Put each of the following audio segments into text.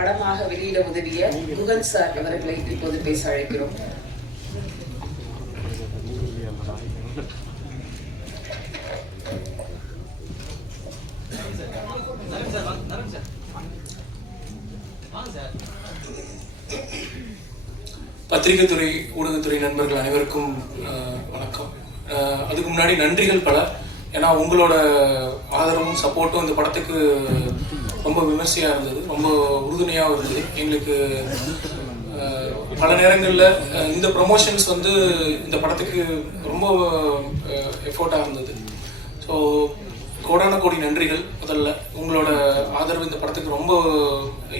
படமாக வெளியிட உதவிய முகன் சார் அவர்களை இப்போது பேச அழைக்கிறோம். பத்திரிகை துறை, ஊடகத்துறை நண்பர்கள் அனைவருக்கும் வணக்கம். அதுக்கு முன்னாடி நன்றிகள் பல. ஏன்னா உங்களோட ஆதரவும் சப்போர்ட்டும் இந்த படத்துக்கு ரொம்ப விமர்சையாக இருந்தது, ரொம்ப உறுதுணையாக இருந்தது. எங்களுக்கு பல நேரங்களில் இந்த ப்ரொமோஷன்ஸ் வந்து இந்த படத்துக்கு ரொம்ப எஃபோர்ட்டாக இருந்தது. ஸோ கோடான கோடி நன்றிகள். முதல்ல உங்களோட ஆதரவு இந்த படத்துக்கு ரொம்ப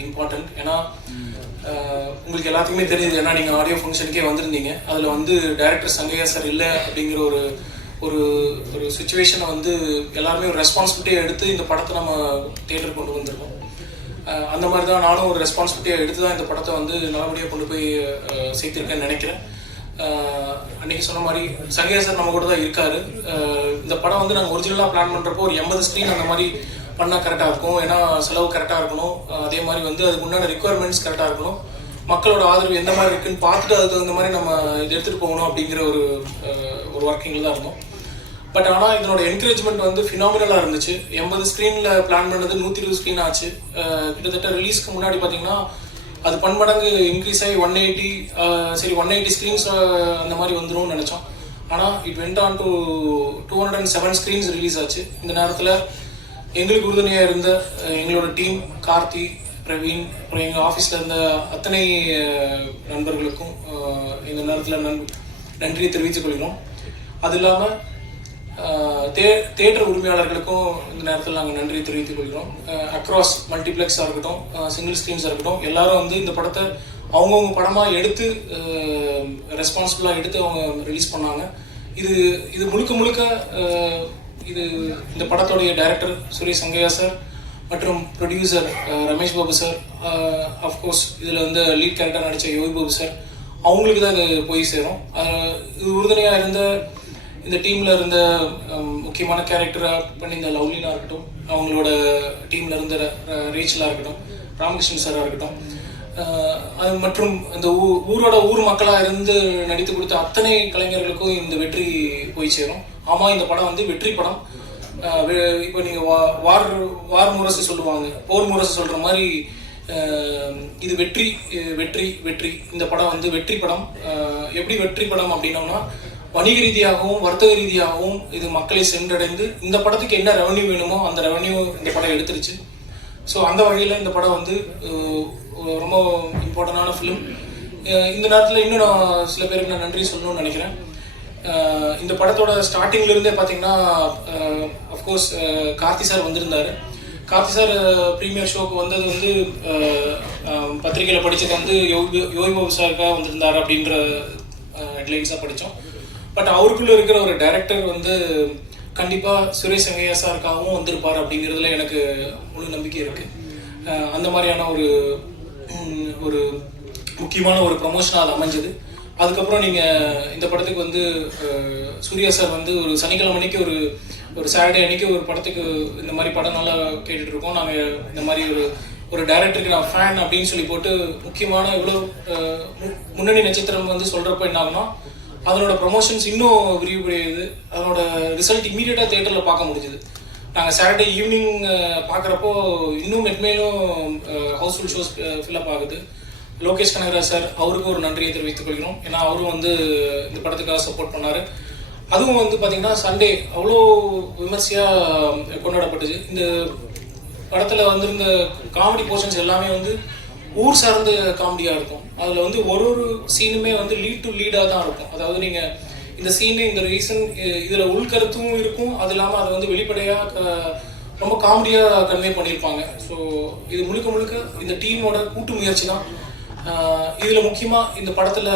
இம்பார்ட்டன்ட். ஏன்னா உங்களுக்கு எல்லாத்துக்குமே தெரியுது, ஏன்னா நீங்கள் ஆடியோ ஃபங்க்ஷனுக்கே வந்திருந்தீங்க. அதில் வந்து டைரக்டர் சங்கையா சார் இல்லை அப்படிங்கிற ஒரு ஒரு ஒரு சுச்சுவேஷனை வந்து எல்லாருமே ஒரு ரெஸ்பான்சிபிலிட்டியாக எடுத்து இந்த படத்தை நம்ம தியேட்டர் கொண்டு வந்திருக்கோம். அந்த மாதிரி தான் நானும் ஒரு ரெஸ்பான்சிபிலிட்டியாக எடுத்து தான் இந்த படத்தை வந்து நல்லபடியாக கொண்டு போய் சேர்த்திருக்கேன்னு நினைக்கிறேன். அன்றைக்கி சொன்ன மாதிரி சங்கையா சார் நம்ம கூட தான் இருக்காரு. இந்த படம் வந்து நாங்கள் ஒரிஜினலாக பிளான் பண்ணுறப்போ ஒரு 80 ஸ்க்ரீன் அந்த மாதிரி பண்ணால் கரெக்டாக இருக்கும். ஏன்னா செலவு கரெக்டாக இருக்கணும். அதே மாதிரி வந்து அதுக்கு உண்டான ரிக்குவயர்மெண்ட்ஸ் கரெக்டாக இருக்கணும். மக்களோட ஆதரவு எந்த மாதிரி இருக்குன்னு பார்த்துட்டு அதுக்கு தகுந்த மாதிரி நம்ம இது எடுத்துகிட்டு போகணும் அப்படிங்கிற ஒரு ஒர்க்கிங்கில் தான் இருந்தோம். பட் ஆனால் இதனோட என்கரேஜ்மெண்ட் வந்து ஃபினாமினலாக இருந்துச்சு. 80 ஸ்க்ரீனில் பிளான் பண்ணது 120 ஸ்க்ரீன் ஆச்சு. கிட்டத்தட்ட ரிலீஸ்க்கு முன்னாடி பார்த்தீங்கன்னா அது பன்மடங்கு இன்க்ரீஸ் ஆகி 180 ஸ்க்ரீன்ஸ் அந்த மாதிரி வந்துடும் நினச்சோம். ஆனால் it went on to 207 screens release ஆச்சு. இந்த நேரத்தில் எங்களுக்கு உறுதுணையாக இருந்த எங்களோட டீம், கார்த்தி, பிரவீன், அப்புறம் எங்கள் ஆஃபீஸில் இருந்த அத்தனை நண்பர்களுக்கும் இந்த நேரத்தில் நன்றியை தெரிவித்துக் கொள்கிறோம். அது இல்லாமல் தியேட்டர் உரிமையாளர்களுக்கும் இந்த நேரத்தில் நாங்கள் நன்றியை தெரிவித்துக் கொள்கிறோம். அக்ராஸ் மல்டிப்ளெக்ஸாக இருக்கட்டும், சிங்கிள் ஸ்க்ரீன்ஸாக இருக்கட்டும், எல்லாரும் வந்து இந்த படத்தை அவங்கவுங்க படமாக எடுத்து ரெஸ்பான்சிபிளாக எடுத்து அவங்க ரிலீஸ் பண்ணாங்க. இது முழுக்க இது இந்த படத்தோடைய டைரக்டர் சுரேஷ் சங்கையா சார் மற்றும் producer Ramesh Babu sir, of course இதில் வந்து லீட் கேரக்டர் நடித்த யோகி பாபு சார், அவங்களுக்கு தான் இது போய் சேரும். இது உறுதுணையாக இருந்த இந்த டீமில் இருந்த முக்கியமான கேரக்டராக பண்ணி இந்த லவ்லினாக இருக்கட்டும், அவங்களோட டீமில் இருந்த ரேச்சலாக இருக்கட்டும், ராமகிருஷ்ணன் சாராக இருக்கட்டும், அது மற்றும் இந்த ஊர் மக்களாக இருந்து நடித்து கொடுத்த அத்தனை கலைஞர்களுக்கும் இந்த வெற்றி போய் சேரும். ஆமாம், இந்த படம் வந்து வெற்றி படம். இப்போ நீங்கள் வார் முரசு சொல்லுவாங்க, போர் முரசு சொல்கிற மாதிரி இது வெற்றி வெற்றி வெற்றி. இந்த படம் வந்து வெற்றி படம். எப்படி வெற்றி படம் அப்படின்னோம்னா, வணிக ரீதியாகவும் வர்த்தக ரீதியாகவும் இது மக்களை சென்றடைந்து இந்த படத்துக்கு என்ன ரெவன்யூ வேணுமோ அந்த ரெவன்யூ இந்த படம் எடுத்துருச்சு. ஸோ அந்த வகையில் இந்த படம் வந்து ரொம்ப இம்பார்ட்டண்டான ஃபிலிம். இந்த நேரத்தில் இன்னும் நான் சில பேருக்கு நான் நன்றி சொல்லணும்னு நினைக்கிறேன். இந்த படத்தோட ஸ்டார்டிங்லேருந்தே பார்த்தீங்கன்னா அஃப்கோர்ஸ் கார்த்தி சார் வந்திருந்தார். கார்த்தி சார் ப்ரீமியர் ஷோக்கு வந்தது வந்து பத்திரிகையில் படித்தது வந்து யோகி பாபு சாருக்காக வந்திருந்தார் அப்படின்ற ஹெட்லைன்ஸாக படித்தோம். பட் அவருக்குள்ளே இருக்கிற ஒரு டைரக்டர் வந்து கண்டிப்பாக சுரேஷ் சங்கையா சாருக்காகவும் வந்திருப்பார் அப்படிங்கிறதுல எனக்கு முழு நம்பிக்கை இருக்குது. அந்த மாதிரியான ஒரு முக்கியமான ஒரு ப்ரமோஷனாக அது அமைஞ்சது. அதுக்கப்புறம் நீங்கள் இந்த படத்துக்கு வந்து சூர்யா சார் வந்து ஒரு சனிக்கிழமை அன்னைக்கு ஒரு சாட்டர்டே அன்னைக்கு ஒரு படத்துக்கு இந்த மாதிரி படம் நல்லா கேட்டுட்ருக்கோம், நாங்கள் இந்த மாதிரி ஒரு டைரக்டருக்கு நான் ஃபேன் அப்படின்னு சொல்லி போட்டு முக்கியமான இவ்வளோ முன்னணி நட்சத்திரம் வந்து சொல்கிறப்ப என்ன ஆகுனா அதனோட ப்ரொமோஷன்ஸ் இன்னும் விரிவுபடுது. அதனோட ரிசல்ட் இமீடியட்டாக தியேட்டரில் பார்க்க முடிஞ்சுது. நாங்கள் சாட்டர்டே ஈவினிங் பார்க்குறப்போ இன்னும் மென்மேலும் ஹவுஸ்ஃபுல் ஷோஸ் ஃபில்அப் ஆகுது. லோகேஷ் கனகராஜ் சார், அவருக்கும் ஒரு நன்றியை தெரிவித்துக் கொள்கிறோம். ஏன்னா அவரும் வந்து இந்த படத்துக்காக சப்போர்ட் பண்ணார். அதுவும் வந்து பார்த்திங்கன்னா சண்டே அவ்வளோ விமர்சையாக கொண்டாடப்பட்டுச்சு. இந்த படத்தில் வந்திருந்த காமெடி போர்ஷன்ஸ் எல்லாமே வந்து ஊர் சார்ந்த காமெடியாக இருக்கும். அதில் வந்து ஒரு சீனுமே வந்து லீட் டு லீடாக தான் இருக்கும். அதாவது நீங்கள் இந்த சீனு இந்த ரீசன் இதில் உள்கருத்தும் இருக்கும், அது இல்லாமல் அதை வந்து வெளிப்படையாக ரொம்ப காமெடியாக கன்வே பண்ணியிருப்பாங்க. ஸோ இது முழுக்க இந்த டீமோட கூட்டு முயற்சி தான். இதில் முக்கியமாக இந்த படத்தில்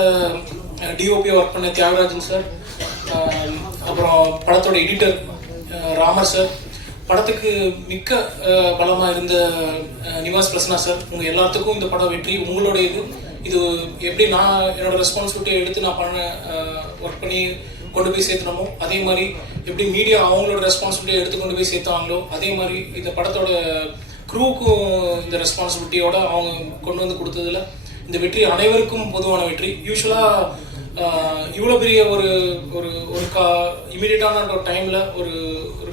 டிஓபியாக ஒர்க் பண்ண தியாகராஜன் சார், அப்புறம் படத்தோட எடிட்டர் ராமர் சார், படத்துக்கு மிக்க பலமாக இருந்த நிவாஸ் பிரசன்னா சார், உங்கள் எல்லாத்துக்கும் இந்த படம் வெற்றி உங்களுடைய இது எப்படி நான் என்னோட ரெஸ்பான்சிபிலிட்டியை எடுத்து நான் ஒர்க் பண்ணி கொண்டு போய் சேர்த்தனமோ அதே மாதிரி எப்படி மீடியா அவங்களோட ரெஸ்பான்சிபிலிட்டியை எடுத்து கொண்டு போய் சேர்த்தாங்களோ அதே மாதிரி இந்த படத்தோட க்ரூக்கும் இந்த ரெஸ்பான்சிபிலிட்டியோட அவங்க கொண்டு வந்து கொடுத்ததுல இந்த வெற்றி அனைவருக்கும் பொதுவான வெற்றி. யூஸ்வலாக இவ்வளோ பெரிய ஒரு ஒரு ஒரு இமீடியட்டான ஒரு டைமில் ஒரு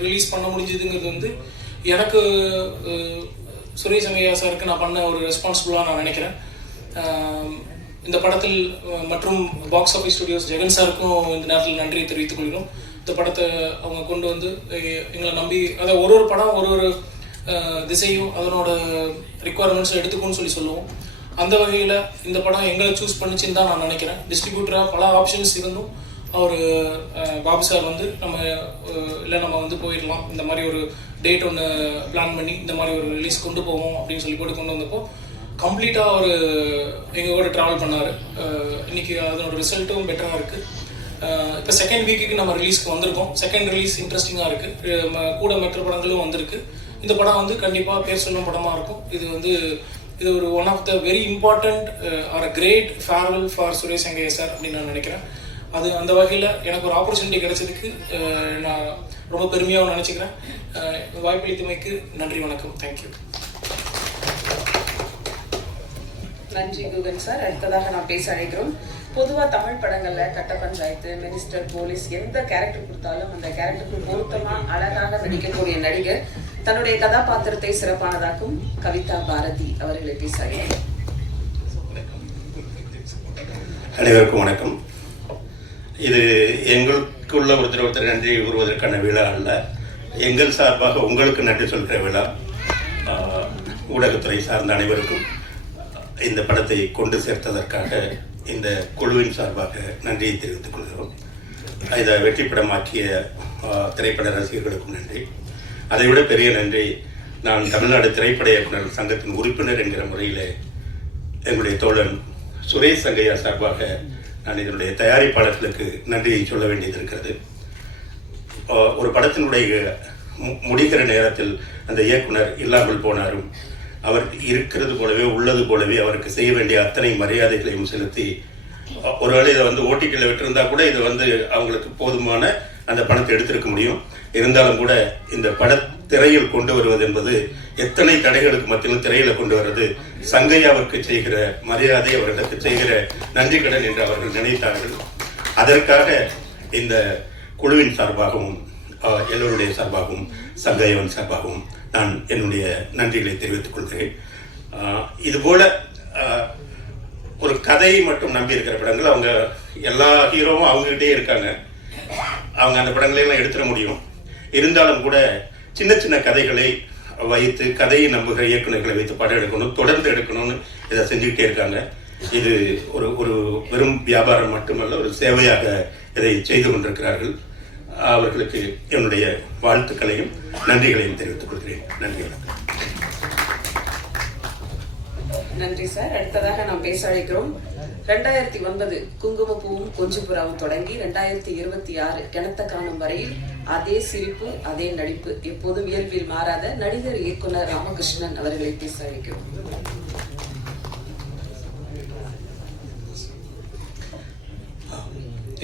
ரிலீஸ் பண்ண முடிஞ்சதுங்கிறது வந்து எனக்கு சுரேஷ் அங்கையா சாருக்கு நான் பண்ண ஒரு ரெஸ்பான்சிபிளாக நான் நினைக்கிறேன். இந்த படத்தில் மற்றும் பாக்ஸ் ஆஃபீஸ் ஸ்டுடியோஸ் ஜெகன் சாருக்கும் இந்த நேரத்தில் நன்றியை தெரிவித்துக் கொள்கிறோம். இந்த படத்தை அவங்க கொண்டு வந்து எங்களை நம்பி அதை ஒரு படம் ஒரு திசையும் அதனோட ரிக்குவயர்மெண்ட்ஸும் எடுத்துக்கணும்னு சொல்லுவோம். அந்த வகையில் இந்த படம் எங்களை சூஸ் பண்ணிச்சுன்னு தான் நான் நினைக்கிறேன். டிஸ்ட்ரிபியூட்டராக பல ஆப்ஷன்ஸ் இருந்தும் அவர் பாபு சார் வந்து நம்ம வந்து போயிடலாம், இந்த மாதிரி ஒரு டேட் ஒன்று பிளான் பண்ணி இந்த மாதிரி ஒரு ரிலீஸ் கொண்டு போவோம் அப்படின்னு சொல்லி போட்டு கொண்டு வந்தப்போ கம்ப்ளீட்டாக அவர் எங்கள் கூட ட்ராவல் பண்ணார். இன்றைக்கி அதனோட ரிசல்ட்டும் பெட்டராக இருக்குது. இப்போ செகண்ட் வீக்குக்கு நம்ம ரிலீஸ்க்கு வந்திருக்கோம். செகண்ட் ரிலீஸ் இன்ட்ரெஸ்டிங்காக இருக்குது. கூட மற்ற படங்களும் வந்திருக்கு. இந்த படம் வந்து கண்டிப்பாக பேர் சொல்லும் படமாக இருக்கும். இது ஒரு one of the very important or a great farewell for Suresh Angaiah sir அப்படின்னு நான் நினைக்கிறேன். அது அந்த வகையில் எனக்கு ஒரு ஆப்பர்ச்சுனிட்டி கிடைச்சதுக்கு நான் ரொம்ப பெருமையாக நினச்சிக்கிறேன். வாய்ப்பளித்தமைக்கு நன்றி, வணக்கம், தேங்க்யூ. நன்றி குகன் சார். அடுத்ததாக நான் பேச அழைக்கிறோம். பொதுவாக தமிழ் படங்களில் கட்ட பஞ்சாயத்து, மினிஸ்டர், போலீஸ் எந்த கேரக்டர் கொடுத்தாலும் அந்த கேரக்டருக்கு பொருத்தமாக அழகாக நடிக்கக்கூடிய நடிகர் தன்னுடைய கதாபாத்திரத்தை சிறப்பானதாக்கும் கவிதா பாரதி அவர்களை பேச அழைக்கிறோம். அனைவருக்கும் வணக்கம். இது எங்களுக்குள்ள ஒருத்தர் நன்றி கூறுவதற்கான விழா அல்ல, எங்கள் சார்பாக உங்களுக்கு நன்றி சொல்கிற விழா. ஊடகத்துறை சார்ந்த அனைவருக்கும் இந்த படத்தை கொண்டு சேர்த்ததற்காக இந்த குழுவின் சார்பாக நன்றியை தெரிவித்துக் கொள்கிறோம். இதை வெற்றி படமாக்கிய திரைப்பட ரசிகர்களுக்கும் நன்றி. அதைவிட பெரிய நன்றி நான் தமிழ்நாடு திரைப்பட இயக்குநர் சங்கத்தின் உறுப்பினர் என்கிற முறையில் எங்களுடைய தோழன் சுரேஷ் அங்கையா சார்பாக நான் இதனுடைய தயாரிப்பாளர்களுக்கு நன்றியை சொல்ல வேண்டியது இருக்கிறது. ஒரு படத்தினுடைய முடிகிற நேரத்தில் அந்த இயக்குனர் இல்லாமல் போனாரும் அவர் இருக்கிறது போலவே உள்ளது போலவே அவருக்கு செய்ய வேண்டிய அத்தனை மரியாதைகளையும் செலுத்தி, ஒருவேளை இதை வந்து ஓட்டிகளில் விட்டிருந்தா கூட இதை வந்து அவங்களுக்கு போதுமான அந்த பணத்தை எடுத்திருக்க முடியும். இருந்தாலும் கூட இந்த திரையில் கொண்டு வருவது என்பது எத்தனை தடைகளுக்கு மத்தியிலும் திரையில கொண்டு வருவது சங்கையாவிற்கு செய்கிற மரியாதை, அவர்களுக்கு செய்கிற நன்றி கடன் என்று அவர்கள் நினைத்தார்கள். அதற்காக இந்த குழுவின் சார்பாகவும் எல்லோருடைய சார்பாகவும் சங்கையாவின் சார்பாகவும் நான் என்னுடைய நன்றிகளை தெரிவித்துக் கொள்கிறேன். இதுபோல ஒரு கதையை மட்டும் நம்பி இருக்கிற படங்கள், அவங்க எல்லா ஹீரோவும் அவங்ககிட்டே இருக்காங்க, அவங்க அந்த படங்களையெல்லாம் எடுத்துட முடியும். இருந்தாலும் கூட சின்ன சின்ன கதைகளை வைத்து கதையை நம்புகிற இயக்குநர்களை வைத்து படம் எடுக்கணும், தொடர்ந்து எடுக்கணும்னு இதை செஞ்சுக்கிட்டே இருக்காங்க. இது ஒரு வெறும் வியாபாரம் மட்டுமல்ல, ஒரு சேவையாக இதை செய்து கொண்டிருக்கிறார்கள். அவர்களுக்கு என்னுடைய வாழ்த்துக்களையும் நன்றிகளையும் தெரிவித்துக் கொள்கிறேன். நன்றி, வணக்கம். நன்றி சார். அடுத்ததாக நாம் பேச அழைக்கிறோம். 2009 குங்குமப்பூவும் கொஞ்சுபுறாவும் தொடங்கி 2026 கிணத்த காணும் வரையில் அதே சிரிப்பு, அதே நடிப்பு, எப்போதும் இயல்பில் மாறாத நடிகர் இயக்குனர் ராமகிருஷ்ணன் அவர்களை பேச அழைக்கிறோம்.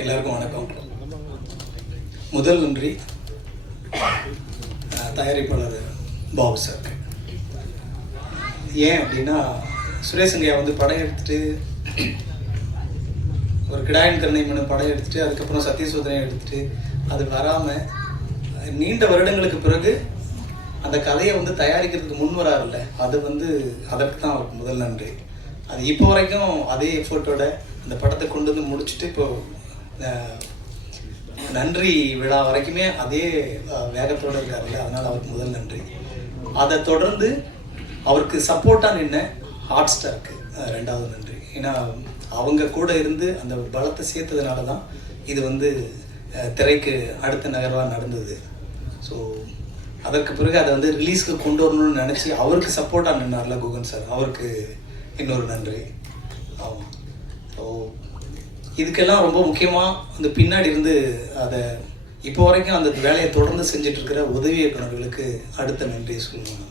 எல்லாருக்கும் வணக்கம். முதல் நன்றி தயாரிப்பாளர் பாபு சாருக்கு. ஏன் அப்படின்னா, சுரேஷ் அங்கையா வந்து படம் எடுத்துட்டு ஒரு கிடாயின் கருணை மனு படம் எடுத்துட்டு அதுக்கப்புறம் சத்தியசோதனை எடுத்துட்டு அது வராமல் நீண்ட வருடங்களுக்கு பிறகு அந்த கதையை வந்து தயாரிக்கிறதுக்கு முன் வராருல்ல, அது வந்து அதற்கு தான் அவருக்கு முதல் நன்றி. அது இப்போ வரைக்கும் அதே எஃபர்ட்டோட அந்த படத்தை கொண்டு வந்து முடிச்சுட்டு இப்போ நன்றி விழா வரைக்குமே அதே வேகத்தோடு இருக்காருல்ல, அதனால் அவருக்கு முதல் நன்றி. அதை தொடர்ந்து அவருக்கு சப்போர்ட்டாக நின்ன ஹாட் ஸ்டாருக்கு ரெண்டாவது நன்றி. ஏன்னா அவங்க கூட இருந்து அந்த பலத்தை சேர்த்ததுனால தான் இது வந்து திரைக்கு அடுத்த நகர்வாக நடந்தது. ஸோ அதற்கு பிறகு அதை வந்து ரிலீஸ்க்கு கொண்டு வரணும்னு நினச்சி அவருக்கு சப்போர்ட்டாக நின்னார்ல குகன் சார், அவருக்கு இன்னொரு நன்றி. ஆமாம். ஸோ இதுக்கெல்லாம் ரொம்ப முக்கியமாக அந்த பின்னாடி இருந்து அதை இப்போ வரைக்கும் அந்த வேலையை தொடர்ந்து செஞ்சுட்டு இருக்கிற உதவி இயக்குநர்களுக்கு அடுத்த நன்றியை சொல்லணும்.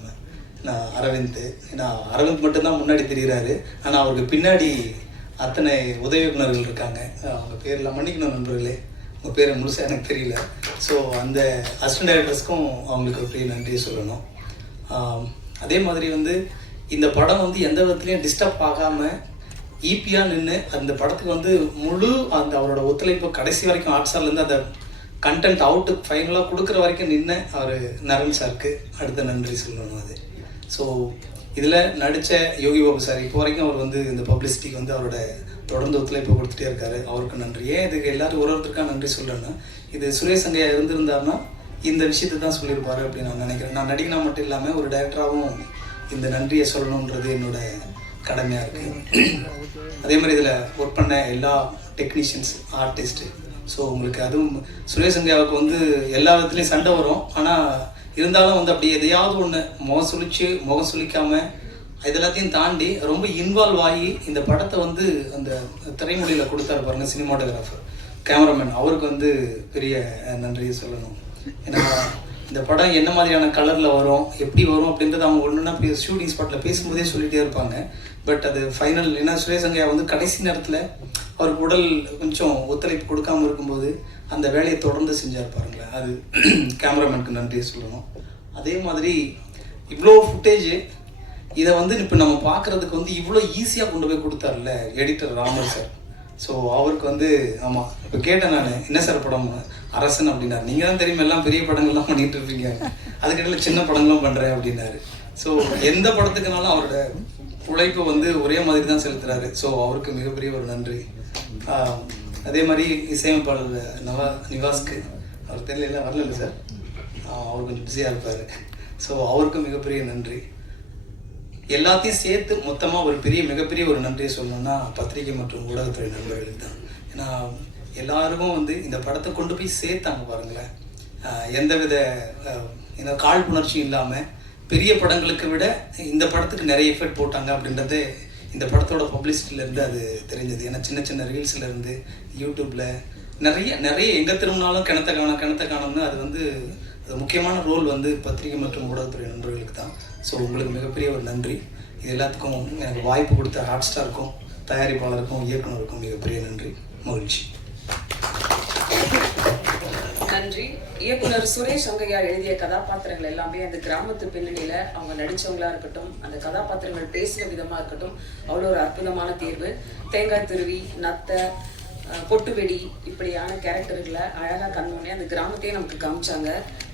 நான் அரவிந்த், ஏன்னா அரவிந்த் மட்டும்தான் முன்னாடி தெரிகிறாரு, ஆனால் அவருக்கு பின்னாடி அத்தனை உதவி இயக்குநர்கள் இருக்காங்க. அவங்க பேரெலாம் மன்னிக்கணும் நண்பர்களே, உங்கள் பேரை முழுசாக எனக்கு தெரியல. ஸோ அந்த அசிஸ்டன்ட் டைரக்டர்ஸ்க்கும் அவங்களுக்கு ஒரு பெரிய நன்றியை சொல்லணும். அதே மாதிரி வந்து இந்த படம் வந்து எந்த விதத்துலையும் டிஸ்டர்ப் ஆகாமல் ஈப்பியாக நின்று அந்த படத்துக்கு வந்து முழு அந்த அவரோட ஒத்துழைப்பு கடைசி வரைக்கும் ஹாட்ஸ்டார்லேருந்து அந்த கண்டென்ட் அவுட்டு ஃபைனலாக கொடுக்குற வரைக்கும் நின்று அவர் நரன் சாருக்கு அடுத்த நன்றி சொல்லணும். அது ஸோ இதில் நடித்த யோகி பாபு சார் இப்போ வரைக்கும் அவர் வந்து இந்த பப்ளிசிட்டிக்கு வந்து அவரோட தொடர்ந்து ஒத்துழைப்பு கொடுத்துட்டே இருக்காரு. அவருக்கு நன்றி. ஏன் இதுக்கு எல்லாரும் ஒருத்தருக்காக நன்றி சொல்கிறேன்னா, இது சுரேஷ் சங்கையா இருந்திருந்தாருன்னா இந்த விஷயத்தை தான் சொல்லியிருப்பாரு அப்படின்னு நான் நினைக்கிறேன். நான் நடிகனா மட்டும் இல்லாமல் ஒரு டைரக்டராகவும் இந்த நன்றியை சொல்லணுன்றது என்னோட கடமையாக இருக்குது. அதே மாதிரி இதில் ஒர்க் பண்ண எல்லா டெக்னீஷியன்ஸ், ஆர்டிஸ்ட்டு, ஸோ உங்களுக்கு அதுவும் சுரேஷ் சங்கையாவுக்கு வந்து எல்லா விதத்துலேயும் சண்டை வரும். ஆனால் இருந்தாலும் வந்து அப்படி எதையாவது ஒன்று முகம் சுளிக்காமல் இதெல்லாத்தையும் தாண்டி ரொம்ப இன்வால்வ் ஆகி இந்த படத்தை வந்து அந்த திரைமொழியில் கொடுத்தாரு பாருங்க சினிமாட்டோகிராஃபர், கேமராமேன், அவருக்கு வந்து பெரிய நன்றியை சொல்லணும். ஏன்னா இந்த படம் என்ன மாதிரியான கலரில் வரும், எப்படி வரும் அப்படின்றது அவங்க ஒன்றுனா ஷூட்டிங் ஸ்பாட்டில் பேசும்போதே சொல்லிகிட்டே இருப்பாங்க. பட் அது ஃபைனல், ஏன்னா சுரேஷ் சங்கையா வந்து கடைசி நேரத்தில் அவருக்கு உடல் கொஞ்சம் ஒத்துழைப்பு கொடுக்காமல் இருக்கும்போது அந்த வேலையை தொடர்ந்து செஞ்சார் பாருங்களேன், அது கேமராமேனுக்கு நன்றியை சொல்லணும். அதே மாதிரி இவ்வளோ ஃபுட்டேஜ் இதை வந்து இப்போ நம்ம பார்க்குறதுக்கு வந்து இவ்வளோ ஈஸியாக கொண்டு போய் கொடுத்தாருல்ல எடிட்டர் ராமர் சார். ஸோ அவருக்கு வந்து ஆமாம் இப்போ கேட்டேன் நான், என்ன சார் படம் அரசன் அப்படின்னாரு. நீங்கள் தான் தெரியுமா எல்லாம் பெரிய படங்கள்லாம் பண்ணிட்டு இருப்பீங்க, அதுக்கிட்ட சின்ன படங்களும் பண்ணுறேன் அப்படின்னாரு. ஸோ எந்த படத்துக்குனாலும் அவரோட உழைப்பு வந்து ஒரே மாதிரி தான் செலுத்துறாரு. ஸோ அவருக்கு மிகப்பெரிய ஒரு நன்றி. அதே மாதிரி இசையமைப்பாளர் நிவாஸ்க்கு, அவர் தெரியல வரல சார், அவர் கொஞ்சம் பிஸியாக இருப்பார். ஸோ அவருக்கும் மிகப்பெரிய நன்றி. எல்லாத்தையும் சேர்த்து மொத்தமாக ஒரு மிகப்பெரிய ஒரு நன்றியை சொல்லணும்னா பத்திரிகை மற்றும் ஊடகத்துறை நண்பர்களுக்கு தான். ஏன்னா எல்லாருக்கும் வந்து இந்த படத்தை கொண்டு போய் சேர்த்தாங்க பாருங்களேன். எந்தவித காழ்ப்புணர்ச்சியும் இல்லாமல் பெரிய படங்களுக்கு விட இந்த படத்துக்கு நிறைய எஃபெக்ட் போட்டாங்க அப்படின்றது இந்த படத்தோட பப்ளிசிட்டிலேருந்து அது தெரிஞ்சது. ஏன்னா சின்ன சின்ன ரீல்ஸ்லேருந்து யூடியூப்பில் நிறைய எங்கே திரும்பினாலும் கிணத்த காணம்னு அது வந்து அது முக்கியமான ரோல் வந்து பத்திரிகை மற்றும் ஊடகத்துறை நண்பர்களுக்கு தான். ஸோ உங்களுக்கு மிகப்பெரிய ஒரு நன்றி. இது எல்லாத்துக்கும் எனக்கு வாய்ப்பு கொடுத்த ஹாட்ஸ்டாருக்கும், தயாரிப்பாளருக்கும், இயக்குனருக்கும் மிகப்பெரிய நன்றி, மகிழ்ச்சி. நன்றி. இயக்குனர் சுரேஷ் சங்கையா எழுதிய கதாபாத்திரங்கள் எல்லாமே அந்த கிராமத்து பின்னணியில அவங்க நடிச்சவங்களா இருக்கட்டும், அந்த கதாபாத்திரங்கள் பேசுகிற விதமா இருக்கட்டும், அவ்வளோ ஒரு அற்புதமான தேர்வு. தேங்காய் துருவி, நத்தை, பொட்டுவெடி இப்படியான கேரக்டர்களை அழகா கண்முன்னே அந்த கிராமத்தையே நமக்கு காமிச்சாங்க.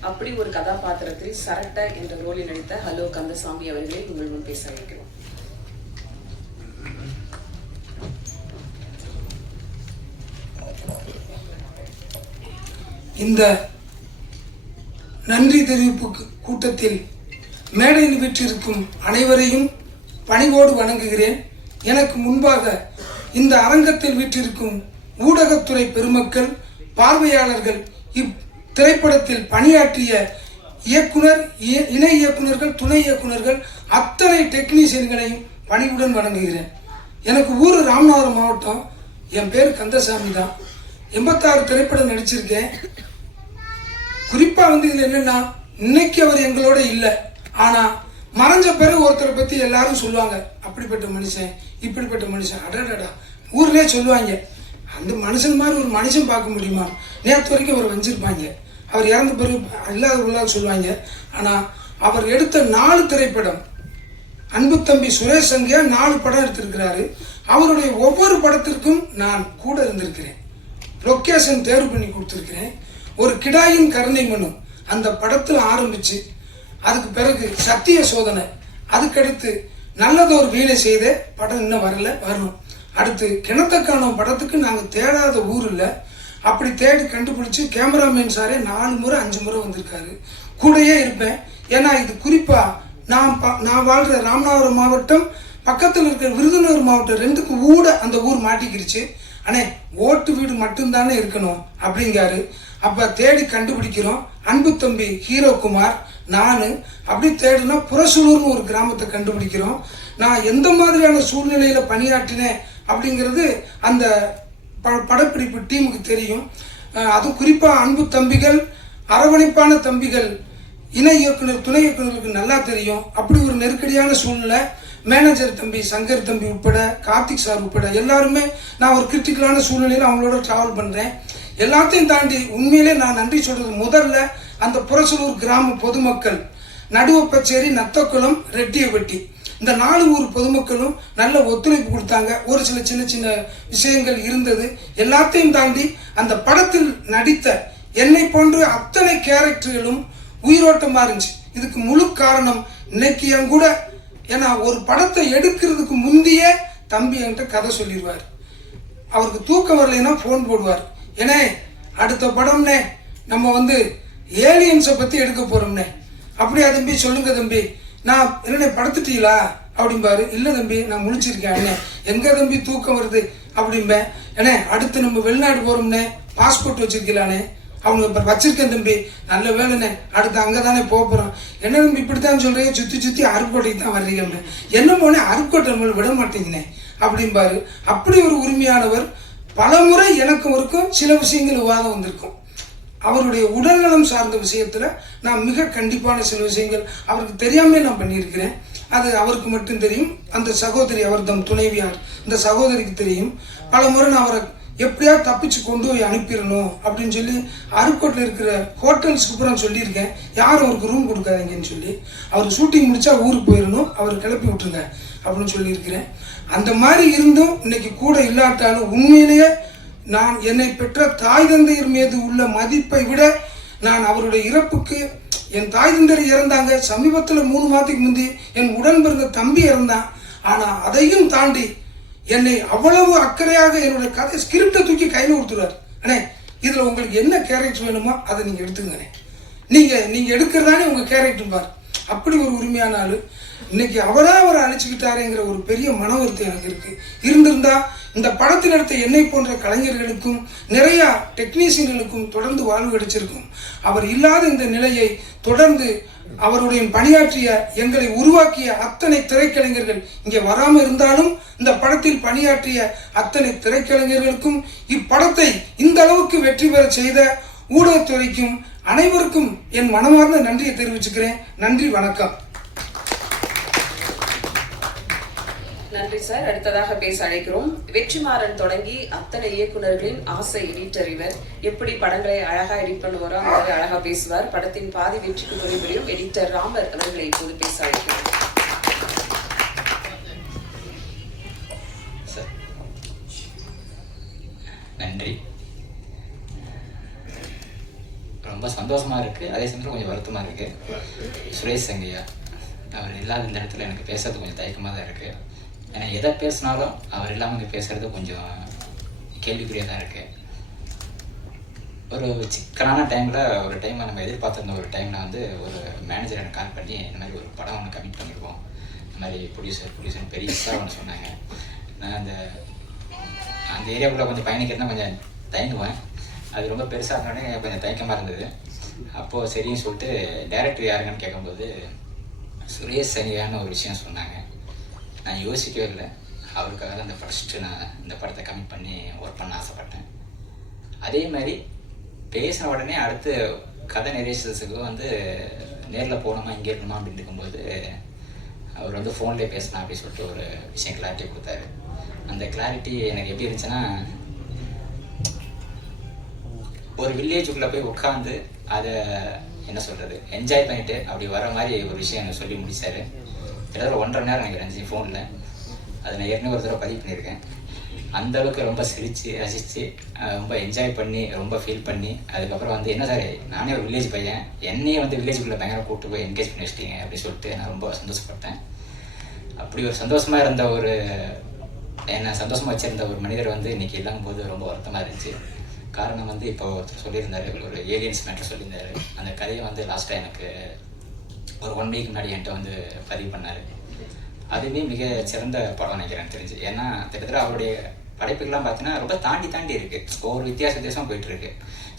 அப்படி ஒரு கதாபாத்திரத்தில் சரட்ட என்ற ரோலில் நடித்த ஹலோ கந்தசாமி அவர்களை உங்கள் முன் பேச வைக்கிறோம். இந்த நன்றி தெரிவிப்பு கூட்டத்தில் மேடையில் வீற்றிருக்கும் அனைவரையும் பணிவோடு வணங்குகிறேன். எனக்கு முன்பாக இந்த அரங்கத்தில் வீற்றிருக்கும் ஊடகத்துறை பெருமக்கள், பார்வையாளர்கள், இத்திரைப்படத்தில் பணியாற்றிய இயக்குனர், இணை இயக்குனர்கள், துணை இயக்குனர்கள், அத்தனை டெக்னீஷியன்களையும் பணிவுடன் வணங்குகிறேன். எனக்கு ஊர் ராமநாதபுரம் மாவட்டம். என் பேர் கந்தசாமி தான். 86 திரைப்படம் நடிச்சிருக்கேன். குறிப்பா வந்து இதுல என்னன்னா, இன்னைக்கு அவர் எங்களோட இல்லை, ஆனா மறைஞ்ச பிறகு ஒருத்தரை பத்தி எல்லாரும் சொல்லுவாங்க, அப்படிப்பட்ட மனுஷன், இப்படிப்பட்ட மனுஷன், அடடா ஊர்லயே சொல்லுவாங்க. அந்த மனுஷன் மாதிரி ஒரு மனுஷன் பார்க்க முடியுமா, நேற்று வரைக்கும் அவர் வஞ்சிருப்பாங்க, அவர் இறந்த பிறகு இல்லாத சொல்லுவாங்க. ஆனா அவர் எடுத்த 4 திரைப்படம், அன்பு தம்பி சுரேஷ் சங்கையா 4 படம் எடுத்திருக்கிறாரு. அவருடைய ஒவ்வொரு படத்திற்கும் நான் கூட இருந்திருக்கிறேன், லொக்கேஷன் தேர்வு பண்ணி கொடுத்திருக்கிறேன். ஒரு கிடாயின் கருணை மனு அந்த படத்தில் ஆரம்பிச்சு, அதுக்கு பிறகு சத்திய சோதனை, அதுக்கடுத்து நல்லதொரு வீணை செய்த படம் இன்னும் வரணும். அடுத்து கிணத்தக்கானம் படத்துக்கு நாங்கள் தேடாத ஊர் இல்லை, அப்படி தேடி கண்டுபிடிச்சு கேமராமேன் சாரே 4 முறை 5 முறை வந்திருக்காரு. கூடயே இருப்பேன். ஏன்னா இது குறிப்பா நான் வாழ்ற ராமநாதபுரம் மாவட்டம் பக்கத்தில் இருக்கிற விருதுநகர் மாவட்டம் 2க்கும் ஊட அந்த ஊர் மாட்டிக்கிருச்சு. அண்ணே ஓட்டு வீடு மட்டும்தானே இருக்கணும் அப்படிங்காரு. அப்ப தேடி கண்டுபிடிக்கிறோம். அன்பு தம்பி ஹீரோ குமார், நான் அப்படி தேடினா புறசூலூர்னு ஒரு கிராமத்தை கண்டுபிடிக்கிறோம். நான் எந்த மாதிரியான சூழ்நிலையில பணியாற்றினேன் அப்படிங்கிறது அந்த படப்பிடிப்பு டீமுக்கு தெரியும். அது குறிப்பா அன்பு தம்பிகள், அரவணைப்பான தம்பிகள், இணை இயக்குனர், துணை இயக்குனருக்கு நல்லா தெரியும். அப்படி ஒரு நெருக்கடியான சூழ்நிலை. மேனேஜர் தம்பி சங்கர் தம்பி உட்பட, கார்த்திக் சார் உட்பட எல்லாருமே நான் ஒரு கிரிட்டிக்கலான சூழ்நிலையில் அவங்களோட டிராவல் பண்றேன். எல்லாத்தையும் தாண்டி உண்மையிலே நான் நன்றி சொல்றது முதல்ல அந்த புறசூலூர் கிராம பொதுமக்கள். நடுவப்பச்சேரி, நத்தக்குளம், ரெட்டியப்பட்டி இந்த 4 ஊர் பொதுமக்களும் நல்ல ஒத்துழைப்பு கொடுத்தாங்க. ஒரு சில சின்ன சின்ன விஷயங்கள் இருந்தது. எல்லாத்தையும் தாண்டி அந்த படத்தில் நடித்த என்னை போன்ற அத்தனை கேரக்டர்களும் உயிரோட்டமா இருந்துச்சு. இதுக்கு முழு காரணம் இன்னைக்கு என் கூட, ஏன்னா ஒரு படத்தை எடுக்கிறதுக்கு முந்தையே தம்பி என்கிட்ட கதை சொல்லிடுவார். அவருக்கு தூக்கம் வரலைன்னா ஃபோன் போடுவார், ஏன்னா அடுத்த படம்னே நம்ம ஏலியன்ஸை பத்தி எடுக்க போறோம்னே. அப்படியா தம்பி, சொல்லுங்க தம்பி, நான் என்ன படுத்துட்டீங்களா அப்படிம்பாரு. இல்ல தம்பி, நான் முழிச்சிருக்கேன். அண்ணே, எங்க தம்பி தூக்கம் வருது அப்படிம்பேன். ஏன்னா அடுத்து நம்ம வெளிநாடு போறோம்னே, பாஸ்போர்ட் வச்சிருக்கலானே. அவங்க வச்சிருக்கேன் தம்பி, நல்ல வேலைண்ணே, அடுத்து அங்கதானே போறோம். என்ன தம்பி இப்படித்தான் சொல்றீங்க, சுத்தி சுத்தி அருப்புக்கோட்டைக்கு தான் வர்றீங்க. என்ன போனே அருப்புக்கோட்டை நம்மளை விட மாட்டேங்கண்ணே அப்படிம்பாரு. அப்படி ஒரு உரிமையானவர். பலமுறை எனக்கும் இருக்கும் சில விஷயங்கள் விவாதம் வந்திருக்கும். அவருடைய உடல்நலம் சார்ந்த விஷயத்துல நான் மிக கண்டிப்பான சில விஷயங்கள் அவருக்கு தெரியாமலே நான் பண்ணியிருக்கிறேன். அது அவருக்கு மட்டும் தெரியும். அந்த சகோதரி, அவர் தம் துணைவியார், இந்த சகோதரிக்கு தெரியும். பல முறை நான் அவரை எப்படியா தப்பிச்சு கொண்டு போய் அனுப்பிடணும் அப்படின்னு சொல்லி அருக்கோட்டில் இருக்கிற ஹோட்டல்ஸ்க்கு கூட சொல்லியிருக்கேன், யாரும் அவருக்கு ரூம் கொடுக்காதீங்கன்னு சொல்லி. அவருக்கு ஷூட்டிங் முடிச்சா ஊருக்கு போயிடணும், அவர் கிளப்பி விட்டுருங்க அப்படின்னு சொல்லியிருக்கிறேன். அந்த மாதிரி இருந்தும் இன்னைக்கு கூட இல்லாட்டாலும் உண்மையிலேயே நான் என்னை பெற்ற தாய் தந்தையர் மீது உள்ள மதிப்பை விட நான் அவருடைய இறப்புக்கு, என் தாய் தந்தையர் இறந்தாங்க சமீபத்தில் 3 மாதத்துக்கு முந்தி, என் உடன் பிறந்த தம்பி இறந்தான். ஆனா அதையும் தாண்டி என்னை அவ்வளவு அக்கறையாக என்னுடைய கதை ஸ்கிரிப்டை தூக்கி கையில் கொடுத்துருவார். அண்ணே, இதுல உங்களுக்கு என்ன கேரக்டர் வேணுமோ அதை நீங்க எடுத்துங்க, நீங்க எடுக்கிறதானே உங்க கேரக்டர் பார். அப்படி ஒரு உரிமையான ஆளு. இன்னைக்கு அவரை அழிச்சுக்கிட்டாருங்கிற ஒரு பெரிய மன வருத்தம் எனக்கு இருக்கு. இருந்திருந்தா இந்த படத்தில் எடுத்த என்னை போன்ற கலைஞர்களுக்கும் நிறைய டெக்னீஷியன்களுக்கும் தொடர்ந்து வாழ்வு கிடைச்சிருக்கும். அவர் இல்லாத இந்த நிலையை தொடர்ந்து அவருடைய பணியாற்றிய, எங்களை உருவாக்கிய அத்தனை திரைக்கலைஞர்கள் இங்கே வராம இருந்தாலும் இந்த படத்தில் பணியாற்றிய அத்தனை திரைக்கலைஞர்களுக்கும், இப்படத்தை இந்த அளவுக்கு வெற்றி பெற செய்த ஊடகத்துறைக்கும் அனைவருக்கும் என் மனமார்ந்த நன்றியை தெரிவிச்சுக்கிறேன். நன்றி, வணக்கம். நன்றி சார். அடுத்ததாக பேச அழைக்கிறோம். வெற்றிமாறன் தொடங்கி அத்தனை இயக்குநர்களின் ஆசை எடிட்டர் இவர். எப்படி படங்களை அழகா எடிட் பண்ணுவாரோ அந்த மாதிரி அழகா பேசுவார். படத்தின் பாதி வெற்றிக்கு துணை புரியும் எடிட்டர் ராமர் அவர்களை இப்போது பேச அழைக்கிறோம். நன்றி. ரொம்ப சந்தோஷமா இருக்கு, அதே சமயத்தில் கொஞ்சம் வருத்தமா இருக்கு. சுரேஷ் சங்கையா அவர் இல்லாத இந்த இடத்துல எனக்கு பேசுறது கொஞ்சம் தயக்கமாக தான் இருக்கு. ஏன்னா எதை பேசினாலும் அவர் இல்லாமல் இங்கே பேசுறது கொஞ்சம் கேள்விக்குறியாக தான் இருக்கு. ஒரு சிக்கலான டைமில் ஒரு டைம் நம்ம எதிர்பார்த்திருந்த ஒரு டைமில் ஒரு மேனேஜர் எனக்கு கால் பண்ணி இந்த மாதிரி ஒரு படம் ஒன்று கமிட் பண்ணிடுவோம், இந்த மாதிரி ப்ரொடியூசர் பெருசாக ஒன்று சொன்னாங்க. நான் அந்த ஏரியாவுக்குள்ளே கொஞ்சம் பயணிக்கிறதுனா கொஞ்சம் தயங்குவேன். அது ரொம்ப பெருசாக இருந்தோடனே கொஞ்சம் தயக்கமாக இருந்தது. அப்போது சரின்னு சொல்லிட்டு டைரக்டர் யாருங்கன்னு கேட்கும்போது சுரேஷ் சங்கையான்னு ஒரு விஷயம் சொன்னாங்க. நான் யோசிக்கவே இல்லை. அவருக்காக தான் நான் இந்த படத்தை கமிட் பண்ணி ஒர்க் பண்ண ஆசைப்பட்டேன். அதே மாதிரி பேசின உடனே அடுத்து கதை நெரேஷன்ஸுக்கு நேரில் போகணுமா இங்கே இருக்கணுமா அப்படின்னு இருக்கும்போது அவர் ஃபோன்லேயே பேசலாம் அப்படின்னு சொல்லிட்டு ஒரு விஷயம் கிளாரிட்டி கொடுத்தாரு. அந்த கிளாரிட்டி எனக்கு எப்படி இருந்துச்சுன்னா, ஒரு வில்லேஜுக்குள்ளே போய் உட்காந்து அதை என்ன சொல்கிறது என்ஜாய் பண்ணிட்டு அப்படி வர மாதிரி ஒரு விஷயம் எனக்கு சொல்லி முடிச்சாரு. கிட்டத்தட்ட 1.5 நேரம் எனக்கு இருந்துச்சு ஃபோனில். அதை நான் ஏற்கனவே ஒரு தடவை பதிவு பண்ணியிருக்கேன். அந்தளவுக்கு ரொம்ப சிரித்து ரசித்து ரொம்ப என்ஜாய் பண்ணி ரொம்ப ஃபீல் பண்ணி, அதுக்கப்புறம் என்ன சார் நானே ஒரு வில்லேஜ் பையன், என்னையே வில்லேஜுக்குள்ளே பயங்கர கூப்பிட்டு போய் என்கேஜ் பண்ணி வச்சிட்டீங்க அப்படின்னு சொல்லிட்டு நான் ரொம்ப சந்தோஷப்பட்டேன். அப்படி ஒரு சந்தோஷமாக இருந்த என்னை சந்தோஷமாக வச்சுருந்த ஒரு மனிதர் இன்றைக்கி இல்லாமல் போது ரொம்ப வருத்தமாக இருந்துச்சு. காரணம் இப்போ ஒருத்தர் சொல்லியிருந்தாரு, ஒரு ஏலியன்ஸ் மேட்டர் சொல்லியிருந்தாரு. அந்த கதையை லாஸ்ட்டாக எனக்கு ஒரு 1 வீக் முன்னாடி என்கிட்ட பதிவு பண்ணார். அதுவே மிக சிறந்த படம் நினைக்கிறேன் தெரிஞ்சு. ஏன்னா கிட்டத்தட்ட அவருடைய படைப்புகள்லாம் பார்த்தீங்கன்னா ரொம்ப தாண்டி இருக்குது, ஒவ்வொரு வித்தியாசமாக போயிட்டுருக்கு.